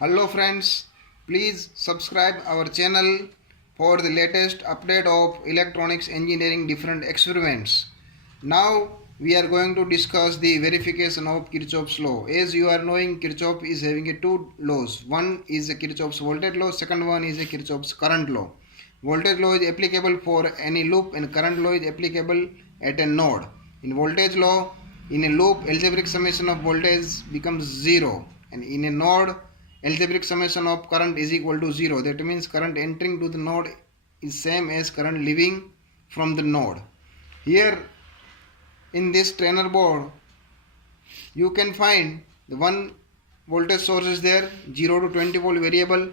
Hello friends, please subscribe our channel for the latest update of electronics engineering different experiments. Now we are going to discuss the verification of Kirchhoff's law. As you are knowing, Kirchhoff is having two laws. One is a Kirchhoff's voltage law, second one is a Kirchhoff's current law. Voltage law is applicable for any loop and current law is applicable at a node. In voltage law, in a loop, algebraic summation of voltage becomes 0, and in a node, algebraic summation of current is equal to 0. That means current entering to the node is same as current leaving from the node. Here in this trainer board, you can find the one voltage source is there, 0 to 20 volt variable,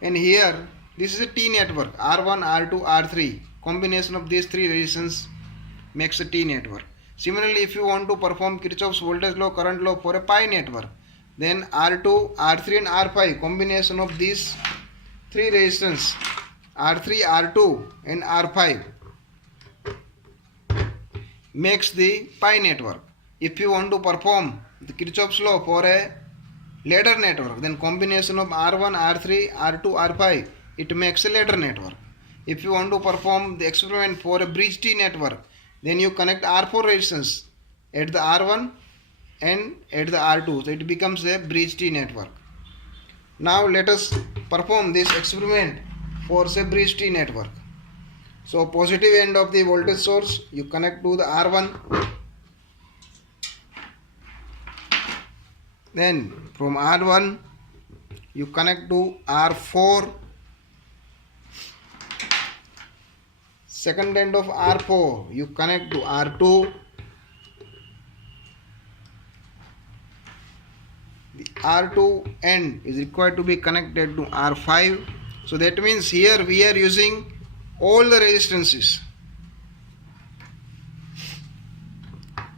and here this is a T network, R1, R2, R3. Combination of these three resistance makes a T network. Similarly, if you want to perform Kirchhoff's voltage law, current law for a pi network, then R2, R3 and R5, combination of these three resistance, R3, R2 and R5, makes the pi network. If you want to perform the Kirchhoff's law for a ladder network, then combination of R1, R3, R2, R5, it makes a ladder network. If you want to perform the experiment for a bridge T network, then you connect R4 resistance at the R1 and at the R2, so it becomes a bridge T network. Now let us perform this experiment for say bridge T network. So positive end of the voltage source you connect to the R1, then from R1 you connect to R4, second end of R4 you connect to R2, the R2 end is required to be connected to R5. So that means here we are using all the resistances.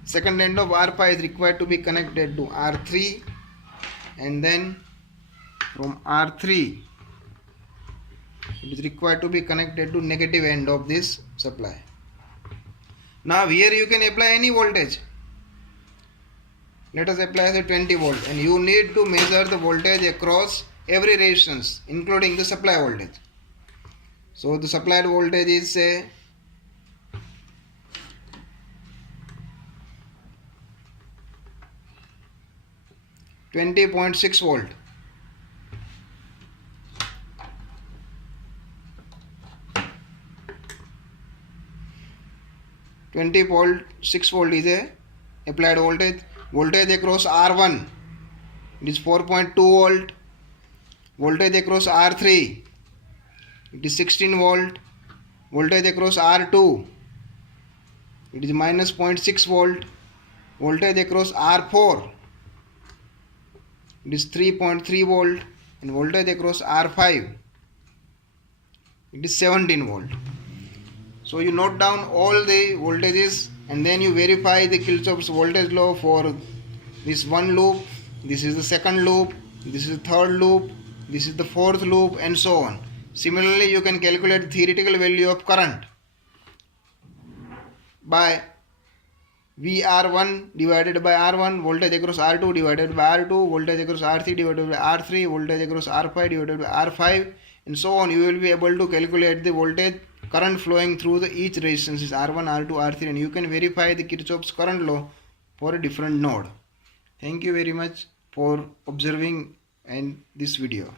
Second end of R5 is required to be connected to R3, and then from R3 it is required to be connected to negative end of this supply. Now here you can apply any voltage. Let us apply the 20 volt, and you need to measure the voltage across every resistance including the supply voltage. So the supplied voltage is say 20.6 volt. .6 volt is a applied voltage. Voltage across R1 it is 4.2 volt. Voltage across R3 it is 16 volt. Voltage across R2 it is minus 0.6 volt. Voltage across R4 it is 3.3 volt, and voltage across R5 it is 17 volt. So you note down all the voltages and then you verify the Kirchhoff's voltage law for this one loop, this is the second loop, this is the third loop, this is the fourth loop, and so on. Similarly, you can calculate the theoretical value of current by VR1 divided by R1, voltage across R2 divided by R2, voltage across R3 divided by R3, voltage across R5 divided by R5, and so on. You will be able to calculate the voltage current flowing through the each resistance is R1, R2, R3, and you can verify the Kirchhoff's current law for a different node. Thank you very much for observing and this video.